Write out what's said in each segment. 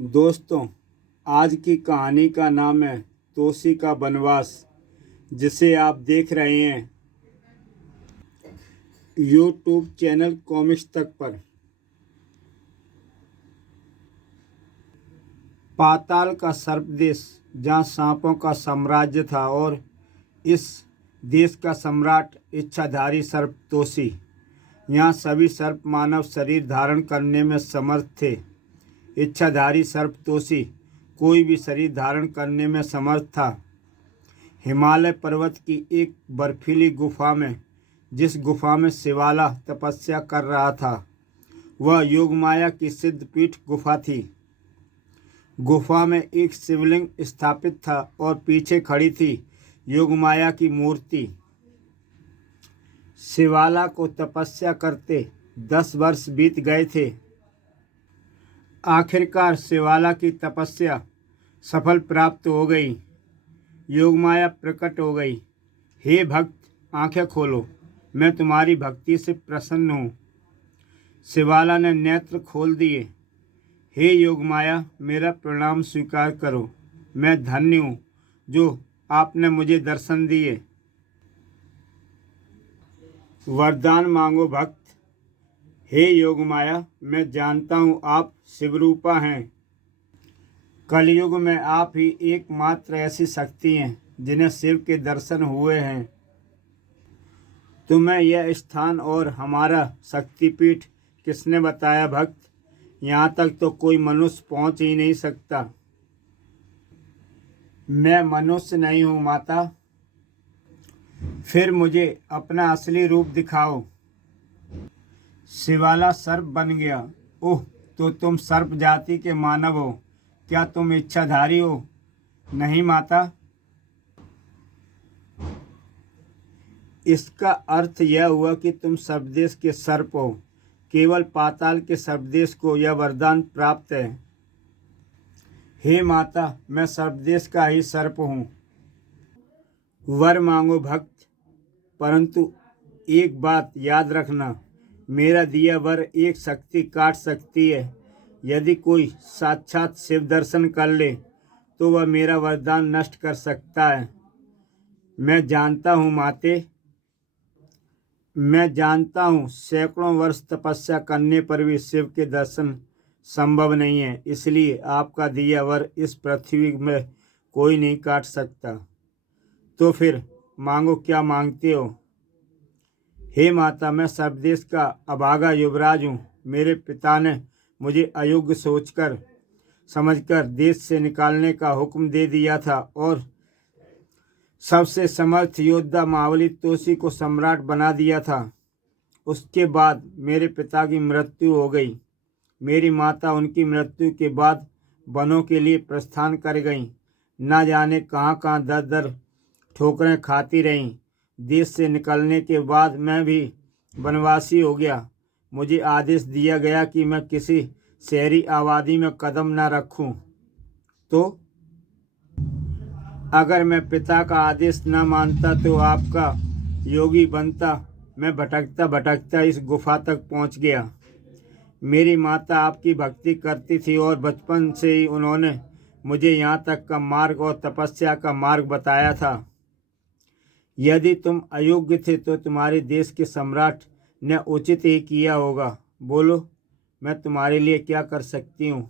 दोस्तों, आज की कहानी का नाम है तोसी का वनवास, जिसे आप देख रहे हैं यूट्यूब चैनल कॉमिक्स तक पर। पाताल का सर्प देश, जहाँ सांपों का साम्राज्य था, और इस देश का सम्राट इच्छाधारी सर्प तोसी। यहाँ सभी सर्प मानव शरीर धारण करने में समर्थ थे। इच्छाधारी सर्प तोसी कोई भी शरीर धारण करने में समर्थ था। हिमालय पर्वत की एक बर्फीली गुफा में, जिस गुफा में शिवाला तपस्या कर रहा था, वह योगमाया की सिद्धपीठ गुफा थी। गुफा में एक शिवलिंग स्थापित था और पीछे खड़ी थी योगमाया की मूर्ति। शिवाला को तपस्या करते 10 वर्ष बीत गए थे। आखिरकार शिवाला की तपस्या सफल प्राप्त हो गई। योगमाया प्रकट हो गई। हे भक्त, आंखें खोलो, मैं तुम्हारी भक्ति से प्रसन्न हूँ। शिवाला ने नेत्र खोल दिए। हे योगमाया, मेरा प्रणाम स्वीकार करो। मैं धन्य हूँ जो आपने मुझे दर्शन दिए। वरदान मांगो भक्त। हे योगमाया, मैं जानता हूँ आप शिवरूपा हैं। कलयुग में आप ही एकमात्र ऐसी शक्ति हैं जिन्हें शिव के दर्शन हुए हैं। तुम्हें यह स्थान और हमारा शक्तिपीठ किसने बताया भक्त? यहाँ तक तो कोई मनुष्य पहुँच ही नहीं सकता। मैं मनुष्य नहीं हूँ माता। फिर मुझे अपना असली रूप दिखाओ। शिवाला सर्प बन गया। ओह, तो तुम सर्प जाति के मानव हो। क्या तुम इच्छाधारी हो? नहीं माता। इसका अर्थ यह हुआ कि तुम सर्पदेश के सर्प हो। केवल पाताल के सर्पदेश को यह वरदान प्राप्त है। हे माता, मैं सर्पदेश का ही सर्प हूँ। वर मांगो भक्त, परंतु एक बात याद रखना, मेरा दिया वर एक शक्ति काट सकती है। यदि कोई साक्षात शिव दर्शन कर ले तो वह मेरा वरदान नष्ट कर सकता है। मैं जानता हूँ माते, मैं जानता हूँ सैकड़ों वर्ष तपस्या करने पर भी शिव के दर्शन संभव नहीं है। इसलिए आपका दिया वर इस पृथ्वी में कोई नहीं काट सकता। तो फिर मांगो, क्या मांगते हो? हे माता, मैं सर्पदेश का अभागा युवराज हूँ। मेरे पिता ने मुझे अयोग्य सोचकर समझकर देश से निकालने का हुक्म दे दिया था और सबसे समर्थ योद्धा महाबली तोसी को सम्राट बना दिया था। उसके बाद मेरे पिता की मृत्यु हो गई। मेरी माता उनकी मृत्यु के बाद वनों के लिए प्रस्थान कर गईं। न जाने कहाँ कहाँ दर दर ठोकरें खाती रहीं। देश से निकलने के बाद मैं भी वनवासी हो गया। मुझे आदेश दिया गया कि मैं किसी शहरी आबादी में कदम न रखूं। तो अगर मैं पिता का आदेश न मानता तो आपका योगी बनता। मैं भटकता भटकता इस गुफा तक पहुंच गया। मेरी माता आपकी भक्ति करती थी और बचपन से ही उन्होंने मुझे यहाँ तक का मार्ग और तपस्या का मार्ग बताया था। यदि तुम अयोग्य थे तो तुम्हारे देश के सम्राट ने उचित ही किया होगा। बोलो, मैं तुम्हारे लिए क्या कर सकती हूँ?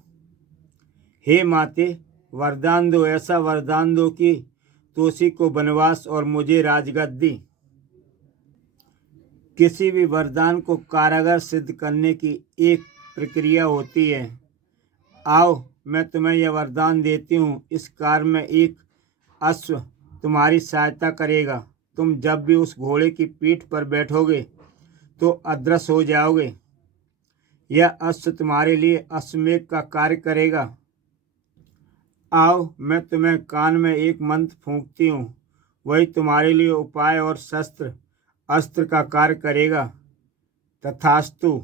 हे माते, वरदान दो, ऐसा वरदान दो कि तोसी को वनवास और मुझे राजगद्दी। किसी भी वरदान को कारगर सिद्ध करने की एक प्रक्रिया होती है। आओ, मैं तुम्हें यह वरदान देती हूँ। इस कार्य में एक अश्व तुम्हारी सहायता करेगा। तुम जब भी उस घोड़े की पीठ पर बैठोगे तो अदृश्य हो जाओगे। यह अश्व तुम्हारे लिए अश्वमेघ का कार्य करेगा। आओ, मैं तुम्हें कान में एक मंत्र फूंकती हूँ। वही तुम्हारे लिए उपाय और शस्त्र अस्त्र का कार्य करेगा। तथास्तु।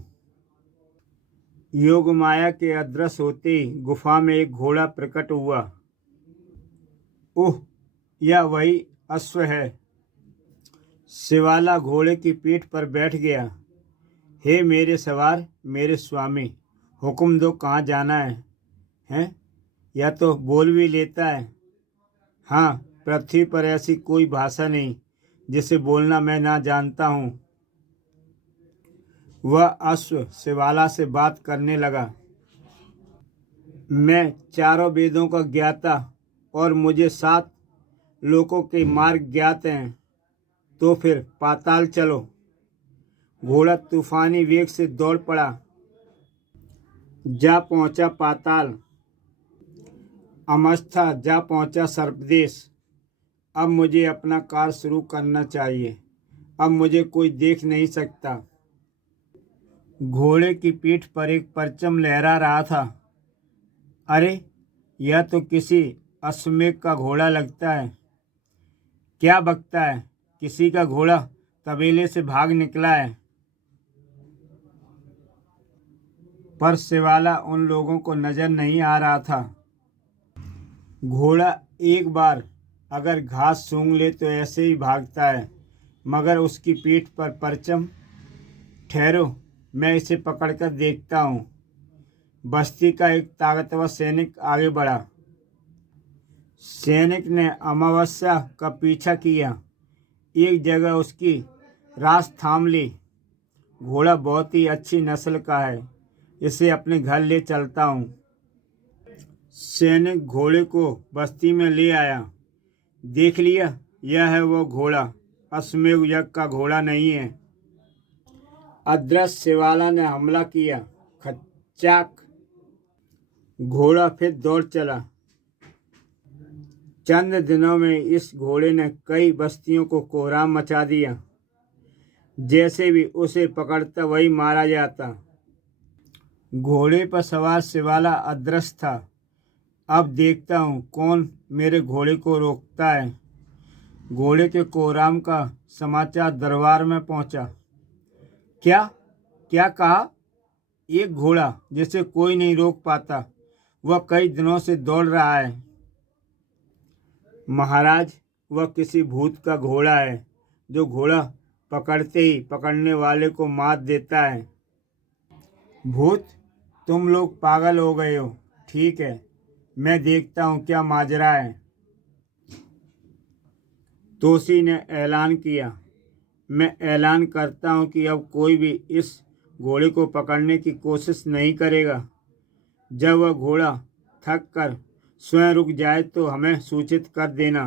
योग माया के अदृश्य होते ही गुफा में एक घोड़ा प्रकट हुआ। ओह, यह वही अश्व है। शिवाला घोड़े की पीठ पर बैठ गया। हे मेरे सवार, मेरे स्वामी, हुक्म दो, कहाँ जाना है? है, या तो बोल भी लेता है। हाँ, पृथ्वी पर ऐसी कोई भाषा नहीं जिसे बोलना मैं ना जानता हूँ। वह अश्व शिवाला से बात करने लगा। मैं चारों वेदों का ज्ञाता और मुझे 7 लोकों के मार्ग ज्ञात हैं। तो फिर पाताल चलो। घोड़ा तूफानी वेग से दौड़ पड़ा। जा पहुंचा पाताल। अमस्था जा पहुंचा सर्पदेश। अब मुझे अपना कार्य शुरू करना चाहिए। अब मुझे कोई देख नहीं सकता। घोड़े की पीठ पर एक परचम लहरा रहा था। अरे, यह तो किसी अश्वमेध का घोड़ा लगता है। क्या बकता है? किसी का घोड़ा तबेले से भाग निकला है। पर शिवाला उन लोगों को नजर नहीं आ रहा था। घोड़ा एक बार अगर घास सूंघ ले तो ऐसे ही भागता है, मगर उसकी पीठ पर परचम। ठहरो, मैं इसे पकड़कर देखता हूँ। बस्ती का एक ताकतवर सैनिक आगे बढ़ा। सैनिक ने अमावस्या का पीछा किया। एक जगह उसकी रास थाम ली। घोड़ा बहुत ही अच्छी नस्ल का है, इसे अपने घर ले चलता हूँ। सैनिक घोड़े को बस्ती में ले आया। देख लिया, यह है वो घोड़ा। अश्वमेध यज्ञ का घोड़ा नहीं है। अदृश्य शिवाला ने हमला किया। खच्चाक, घोड़ा फिर दौड़ चला। चंद दिनों में इस घोड़े ने कई बस्तियों को कोहराम मचा दिया। जैसे भी उसे पकड़ता वही मारा जाता। घोड़े पर सवार शिवाला अदृश्य था। अब देखता हूँ कौन मेरे घोड़े को रोकता है। घोड़े के कोहराम का समाचार दरबार में पहुंचा। क्या क्या कहा? एक घोड़ा जिसे कोई नहीं रोक पाता, वह कई दिनों से दौड़ रहा है। महाराज, वह किसी भूत का घोड़ा है जो घोड़ा पकड़ते ही पकड़ने वाले को मात देता है। भूत? तुम लोग पागल हो गए हो। ठीक है, मैं देखता हूँ क्या माजरा है। तोसी ने ऐलान किया। मैं ऐलान करता हूँ कि अब कोई भी इस घोड़े को पकड़ने की कोशिश नहीं करेगा। जब वह घोड़ा थक कर स्वयं रुक जाए तो हमें सूचित कर देना।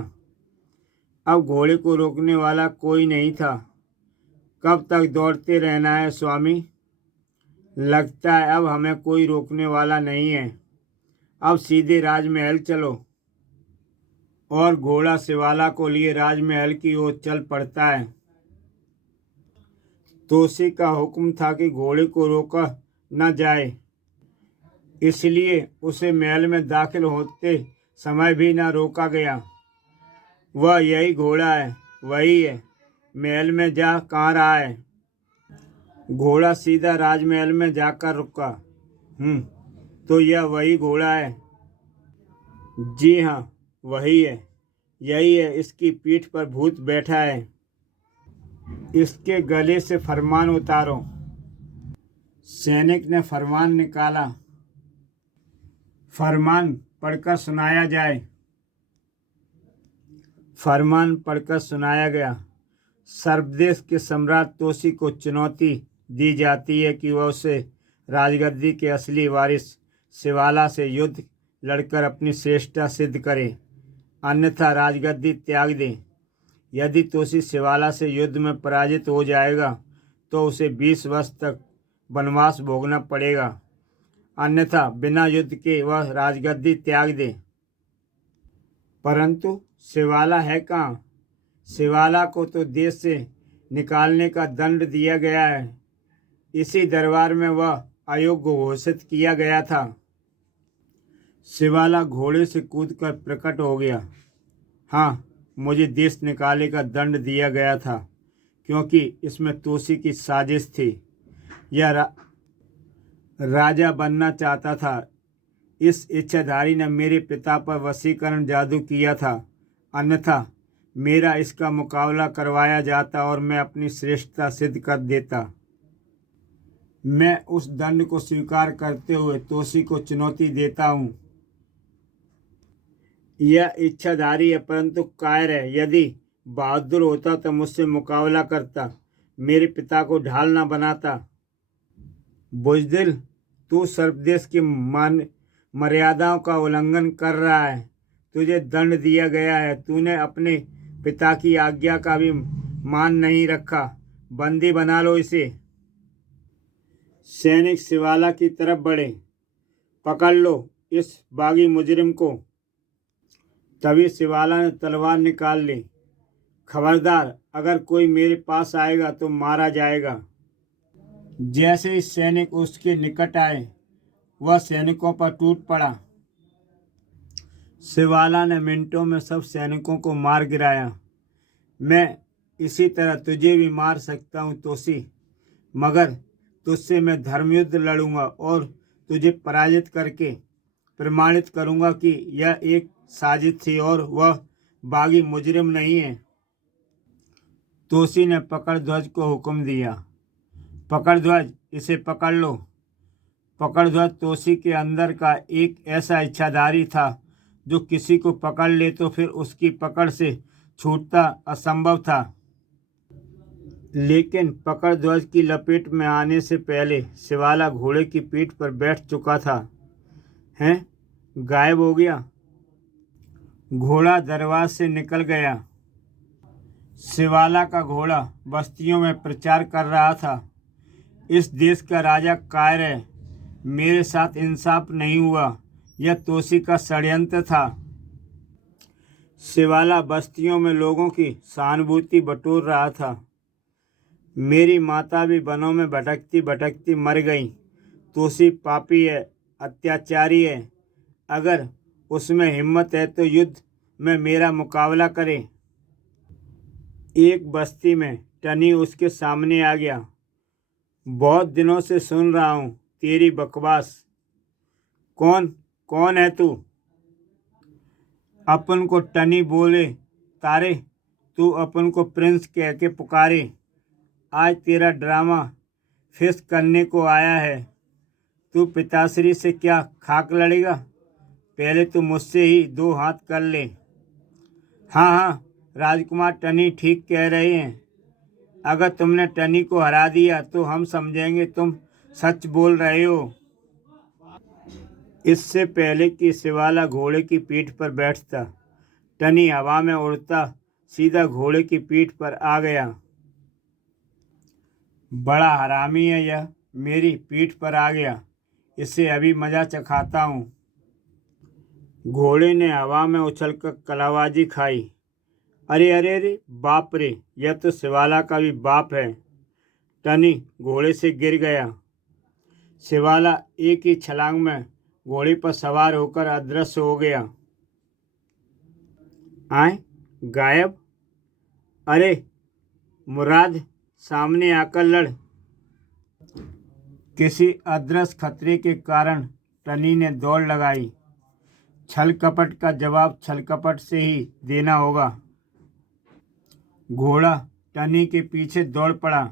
अब घोड़े को रोकने वाला कोई नहीं था। कब तक दौड़ते रहना है स्वामी? लगता है अब हमें कोई रोकने वाला नहीं है। अब सीधे राजमहल चलो। और घोड़ा शिवाला को लिए राजमहल की ओर चल पड़ता है। तोसी का हुक्म था कि घोड़े को रोका न जाए, इसलिए उसे महल में दाखिल होते समय भी न रोका गया। वह यही घोड़ा है, वही है। महल में जा कहाँ रहा है? घोड़ा सीधा राजमहल में जाकर रुका। तो यह वही घोड़ा है? जी हाँ, वही है। यही है, इसकी पीठ पर भूत बैठा है। इसके गले से फरमान उतारो। सैनिक ने फरमान निकाला। फरमान पढ़कर सुनाया जाए। फरमान पढ़कर सुनाया गया। सर्वदेश के सम्राट तोसी को चुनौती दी जाती है कि वह उसे राजगद्दी के असली वारिस शिवाला से युद्ध लड़कर अपनी श्रेष्ठता सिद्ध करे, अन्यथा राजगद्दी त्याग दे। यदि तोसी शिवाला से युद्ध में पराजित हो जाएगा तो उसे 20 वर्ष तक वनवास भोगना पड़ेगा, अन्यथा बिना युद्ध के वह राजगद्दी त्याग दे। परंतु शिवाला है कहाँ? शिवाला को तो देश से निकालने का दंड दिया गया है। इसी दरबार में वह अयोग्य घोषित किया गया था। शिवाला घोड़े से कूदकर प्रकट हो गया। हाँ, मुझे देश निकाले का दंड दिया गया था क्योंकि इसमें तोसी की साजिश थी। यह राजा बनना चाहता था। इस इच्छाधारी ने मेरे पिता पर वशीकरण जादू किया था, अन्यथा मेरा इसका मुकाबला करवाया जाता और मैं अपनी श्रेष्ठता सिद्ध कर देता। मैं उस दंड को स्वीकार करते हुए तोसी को चुनौती देता हूँ। यह इच्छाधारी है परंतु कायर है। यदि बहादुर होता तो मुझसे मुकाबला करता, मेरे पिता को ढाल न बनाता। बुजदिल, तू सर्वदेश की मर्यादाओं का उल्लंघन कर रहा है। तुझे दंड दिया गया है। तूने अपने पिता की आज्ञा का भी मान नहीं रखा। बंदी बना लो इसे। सैनिक शिवाला की तरफ बढ़े। पकड़ लो इस बागी मुजरिम को। तभी शिवाला ने तलवार निकाल ली। खबरदार, अगर कोई मेरे पास आएगा तो मारा जाएगा। जैसे ही सैनिक उसके निकट आए, वह सैनिकों पर टूट पड़ा। शिवाला ने मिनटों में सब सैनिकों को मार गिराया। मैं इसी तरह तुझे भी मार सकता हूँ तोसी, मगर तुझसे मैं धर्मयुद्ध लड़ूंगा और तुझे पराजित करके प्रमाणित करूंगा कि यह एक साजिश थी और वह बागी मुजरिम नहीं है। तोसी ने पकड़ध्वज को हुक्म दिया। पकड़ध्वज, इसे पकड़ लो। पकड़ध्वज तोसी के अंदर का एक ऐसा इच्छाधारी था जो किसी को पकड़ ले तो फिर उसकी पकड़ से छूटना असंभव था। लेकिन पकड़ध्वज की लपेट में आने से पहले शिवाला घोड़े की पीठ पर बैठ चुका था। हैं? गायब हो गया। घोड़ा दरवाजे से निकल गया। शिवाला का घोड़ा बस्तियों में प्रचार कर रहा था, इस देश का राजा कायर है। मेरे साथ इंसाफ नहीं हुआ। यह तोसी का षड्यंत्र था। शिवाला बस्तियों में लोगों की सहानुभूति बटोर रहा था। मेरी माता भी वनों में भटकती भटकती मर गई। तोसी पापी है, अत्याचारी है। अगर उसमें हिम्मत है तो युद्ध में मेरा मुकाबला करे। एक बस्ती में टनी उसके सामने आ गया। बहुत दिनों से सुन रहा हूँ तेरी बकवास। कौन कौन है तू? अपन को टनी बोले तारे, तू अपन को प्रिंस कह के पुकारे। आज तेरा ड्रामा फेस करने को आया है। तू पिताश्री से क्या खाक लड़ेगा? पहले तो मुझसे ही 2 हाथ कर ले। हाँ हाँ, राजकुमार टनी ठीक कह रहे हैं। अगर तुमने टनी को हरा दिया तो हम समझेंगे तुम सच बोल रहे हो। इससे पहले कि शिवाला घोड़े की पीठ पर बैठता, टनी हवा में उड़ता सीधा घोड़े की पीठ पर आ गया। बड़ा हरामी है यह, मेरी पीठ पर आ गया। इसे अभी मजा चखाता हूँ। घोड़े ने हवा में उछलकर कलाबाजी खाई। अरे अरे अरे, बाप रे, यह तो शिवाला का भी बाप है। टनी घोड़े से गिर गया। शिवाला एक ही छलांग में घोड़े पर सवार होकर अदृश्य हो गया। आए गायब? अरे मुराद, सामने आकर लड़। किसी अदृश्य खतरे के कारण टनी ने दौड़ लगाई। छल कपट का जवाब छल कपट से ही देना होगा। घोड़ा टनी के पीछे दौड़ पड़ा।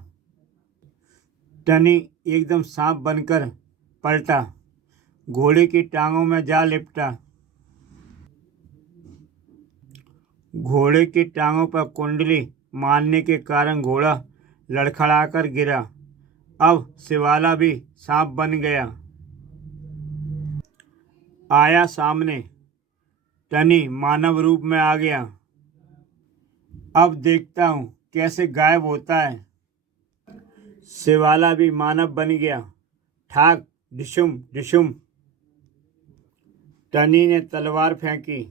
टनी एकदम सांप बनकर पलटा, घोड़े की टांगों में जा लिपटा। घोड़े की टांगों पर कुंडली मारने के कारण घोड़ा लड़खड़ाकर गिरा। अब शिवाला भी सांप बन गया। आया सामने। टनी मानव रूप में आ गया। अब देखता हूँ कैसे गायब होता है। शिवाला भी मानव बन गया। ठाक डिशुम डिशुम। टनी ने तलवार फेंकी।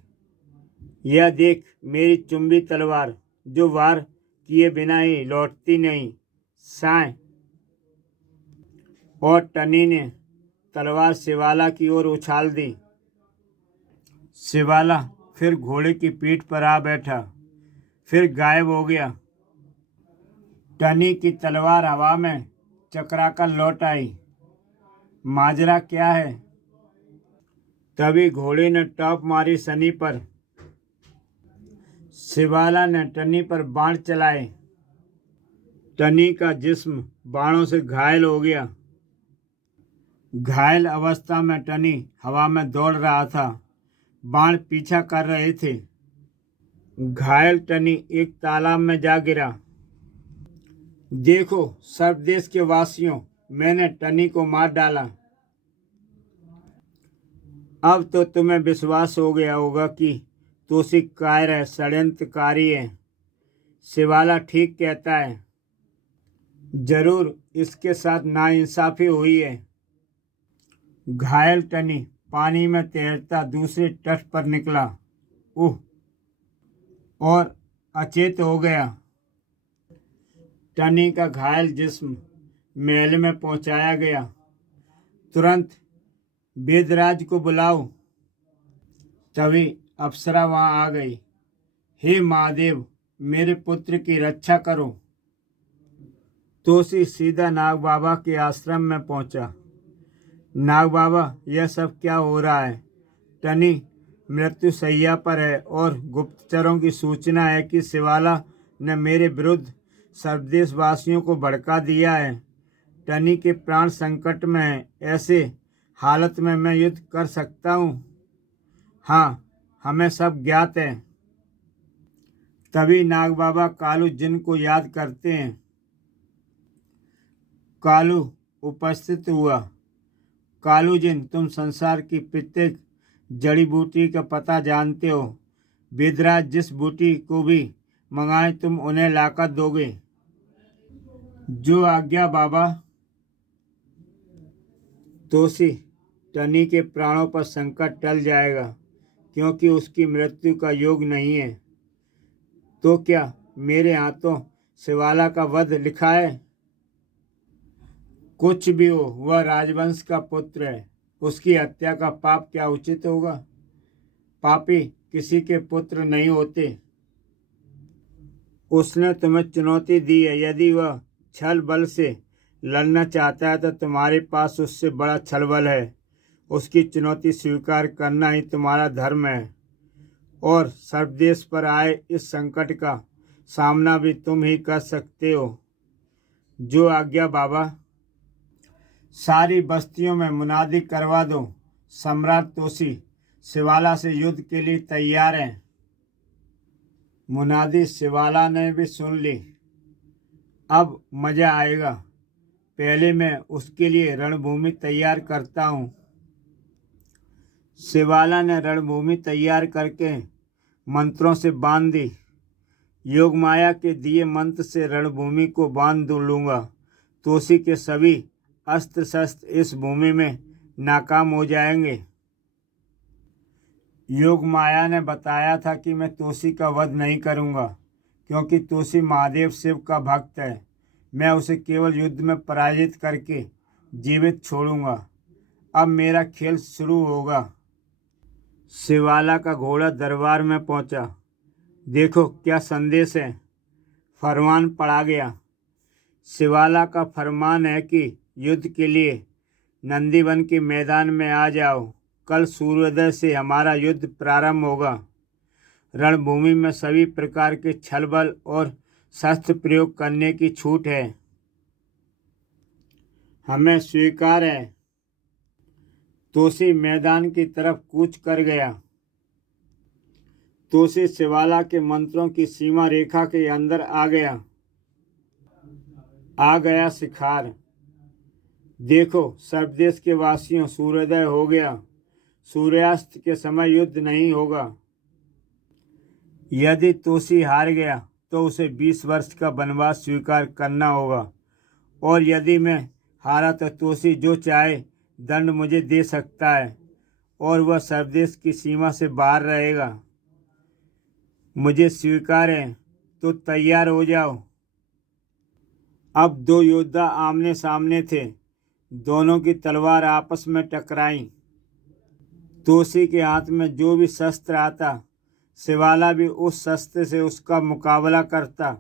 यह देख मेरी चुंबी तलवार, जो वार किए बिना ही लौटती नहीं। साए। और टनी ने तलवार शिवाला की ओर उछाल दी। शिवाला फिर घोड़े की पीठ पर आ बैठा, फिर गायब हो गया। टनी की तलवार हवा में चकराकर लौट आई। माजरा क्या है? तभी घोड़े ने टॉप मारी सनी पर। शिवाला ने टनी पर बाण चलाए। टनी का जिस्म बाणों से घायल हो गया। घायल अवस्था में टनी हवा में दौड़ रहा था। बाण पीछा कर रहे थे। घायल टनी एक तालाब में जा गिरा। देखो सर्वदेश के वासियों, मैंने टनी को मार डाला। अब तो तुम्हें विश्वास हो गया होगा कि तोसी कायर है, षड्यंत्रकारी है। शिवाला ठीक कहता है। जरूर इसके साथ नाइंसाफी हुई है। घायल टनी पानी में तैरता दूसरे तट पर निकला। उह, और अचेत हो गया। टनी का घायल जिस्म महल में पहुंचाया गया। तुरंत वेदराज को बुलाओ। तभी अप्सरा वहां आ गई। हे महादेव, मेरे पुत्र की रक्षा करो। तोसी सीधा नाग बाबा के आश्रम में पहुंचा। नाग बाबा, यह सब क्या हो रहा है? टनी मृत्यु शैया पर है और गुप्तचरों की सूचना है कि शिवाला ने मेरे विरुद्ध सर्वदेश वासियों को भड़का दिया है। टनी के प्राण संकट में है। ऐसे हालत में मैं युद्ध कर सकता हूँ? हाँ, हमें सब ज्ञात है। तभी नाग बाबा कालू जिन को याद करते हैं। कालू उपस्थित हुआ। कालू जिन, तुम संसार की प्रत्येक जड़ी बूटी का पता जानते हो। वेदराज जिस बूटी को भी मंगाए तुम उन्हें लाकर दोगे। जो आज्ञा बाबा। तोसी, टनी के प्राणों पर संकट टल जाएगा क्योंकि उसकी मृत्यु का योग नहीं है। तो क्या मेरे हाथों शिवाला का वध लिखा है? कुछ भी हो, वह राजवंश का पुत्र है। उसकी हत्या का पाप क्या उचित होगा? पापी किसी के पुत्र नहीं होते। उसने तुम्हें चुनौती दी है। यदि वह छल बल से लड़ना चाहता है तो तुम्हारे पास उससे बड़ा छल बल है। उसकी चुनौती स्वीकार करना ही तुम्हारा धर्म है। और सर्वदेश पर आए इस संकट का सामना भी तुम ही कर सकते हो। जो आज्ञा बाबा। सारी बस्तियों में मुनादी करवा दो। सम्राट तोसी शिवाला से युद्ध के लिए तैयार हैं। मुनादी शिवाला ने भी सुन ली। अब मजा आएगा। पहले मैं उसके लिए रणभूमि तैयार करता हूँ। शिवाला ने रणभूमि तैयार करके मंत्रों से बांध दी। योग माया के दिए मंत्र से रणभूमि को बांध लूंगा। तोसी के सभी अस्त्र शस्त्र इस भूमि में नाकाम हो जाएंगे। योग माया ने बताया था कि मैं तोसी का वध नहीं करूंगा क्योंकि तोसी महादेव शिव का भक्त है। मैं उसे केवल युद्ध में पराजित करके जीवित छोड़ूंगा। अब मेरा खेल शुरू होगा। शिवाला का घोड़ा दरबार में पहुंचा। देखो क्या संदेश है। फरमान पढ़ा गया। शिवाला का फरमान है कि युद्ध के लिए नंदीवन के मैदान में आ जाओ। कल सूर्योदय से हमारा युद्ध प्रारंभ होगा। रणभूमि में सभी प्रकार के छल बल और शस्त्र प्रयोग करने की छूट है। हमें स्वीकार है। तोसी मैदान की तरफ कूच कर गया। तोसी शिवाला के मंत्रों की सीमा रेखा के अंदर आ गया शिखार। देखो सर्वदेश के वासियों, सूर्योदय हो गया। सूर्यास्त के समय युद्ध नहीं होगा। यदि तोसी हार गया तो उसे 20 वर्ष का वनवास स्वीकार करना होगा। और यदि मैं हारा तो तोसी जो चाहे दंड मुझे दे सकता है और वह सर्वदेश की सीमा से बाहर रहेगा। मुझे स्वीकार है तो तैयार हो जाओ। अब दो योद्धा आमने सामने थे। दोनों की तलवार आपस में टकराई। तोसी के हाथ में जो भी शस्त्र आता, शिवाला भी उस शस्त्र से उसका मुकाबला करता।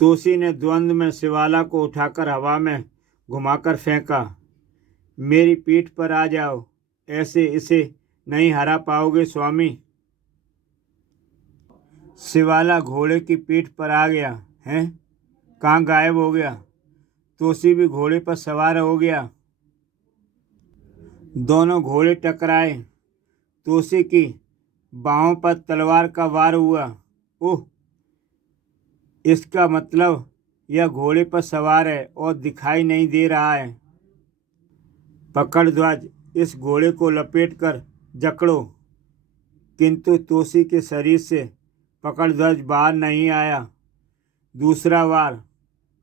तोसी ने द्वंद्व में शिवाला को उठाकर हवा में घुमाकर फेंका। मेरी पीठ पर आ जाओ। ऐसे इसे नहीं हरा पाओगे स्वामी। शिवाला घोड़े की पीठ पर आ गया। हैं? कहाँ गायब हो गया? तोसी भी घोड़े पर सवार हो गया। दोनों घोड़े टकराए। तोसी की बाहों पर तलवार का वार हुआ। ओह, इसका मतलब यह घोड़े पर सवार है और दिखाई नहीं दे रहा है। पकड़ध्वज, इस घोड़े को लपेट कर जकड़ो। किंतु तोसी के शरीर से पकड़ध्वज बाहर नहीं आया। दूसरा वार,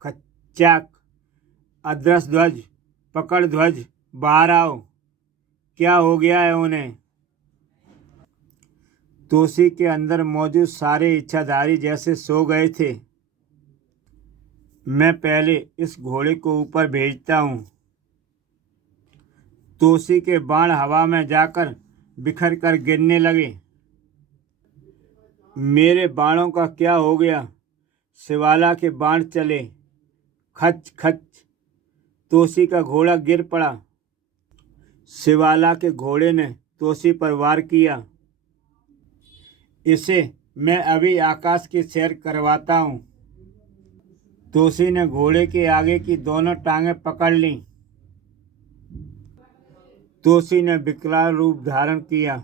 खच्चाक। अदृश्य ध्वज, पकड़ध्वज, बाहर आओ। क्या हो गया है उन्हें? तोसी के अंदर मौजूद सारे इच्छाधारी जैसे सो गए थे। मैं पहले इस घोड़े को ऊपर भेजता हूँ। तोसी के बाण हवा में जाकर बिखर कर गिरने लगे। मेरे बाणों का क्या हो गया? शिवाला के बाण चले। खच खच, तोसी का घोड़ा गिर पड़ा। शिवाला के घोड़े ने तोसी पर वार किया। इसे मैं अभी आकाश की सैर करवाता हूँ। तोसी ने घोड़े के आगे की दोनों टांगें पकड़ लीं। तोसी ने विकराल रूप धारण किया।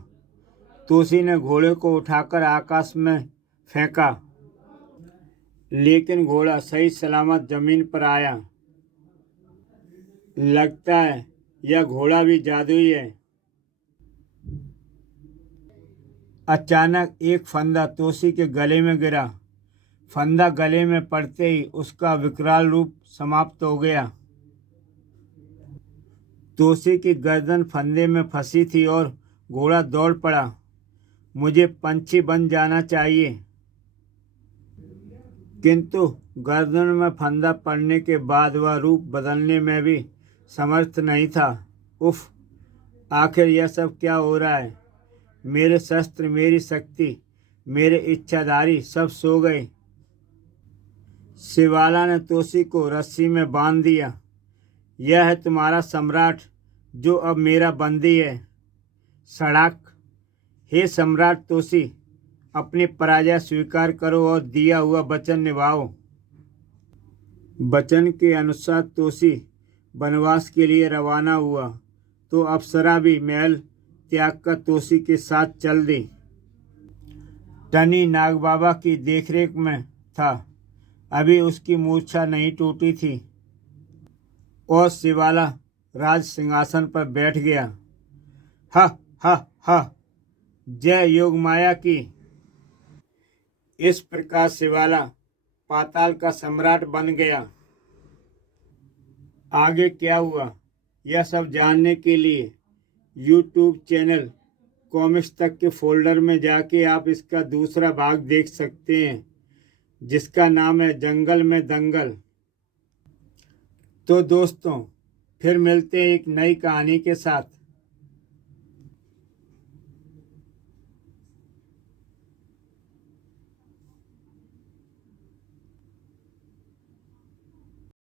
तोसी ने घोड़े को उठाकर आकाश में फेंका, लेकिन घोड़ा सही सलामत जमीन पर आया। लगता है यह घोड़ा भी जादुई है। अचानक एक फंदा तोसी के गले में गिरा। फंदा गले में पड़ते ही उसका विकराल रूप समाप्त हो गया। तोसी की गर्दन फंदे में फंसी थी और घोड़ा दौड़ पड़ा। मुझे पंछी बन जाना चाहिए, किंतु गर्दन में फंदा पड़ने के बाद वह रूप बदलने में भी समर्थ नहीं था। उफ, आखिर यह सब क्या हो रहा है? मेरे शस्त्र, मेरी शक्ति, मेरे इच्छाधारी सब सो गए। शिवाला ने तोसी को रस्सी में बांध दिया। यह है तुम्हारा सम्राट, जो अब मेरा बंदी है। सड़ाक! हे सम्राट तोसी, अपनी पराजय स्वीकार करो और दिया हुआ वचन निभाओ। वचन के अनुसार तोसी वनवास के लिए रवाना हुआ तो अप्सरा भी महल त्याग कर तोसी के साथ चल दी। टनी नागबाबा की देखरेख में था। अभी उसकी मूर्छा नहीं टूटी थी और शिवाला राज सिंहासन पर बैठ गया। हा हा हा, जय योग माया की। इस प्रकार शिवाला पाताल का सम्राट बन गया। आगे क्या हुआ, यह सब जानने के लिए YouTube चैनल कॉमिक्स तक के फोल्डर में जाके आप इसका दूसरा भाग देख सकते हैं, जिसका नाम है जंगल में दंगल। तो दोस्तों, फिर मिलते हैं एक नई कहानी के साथ।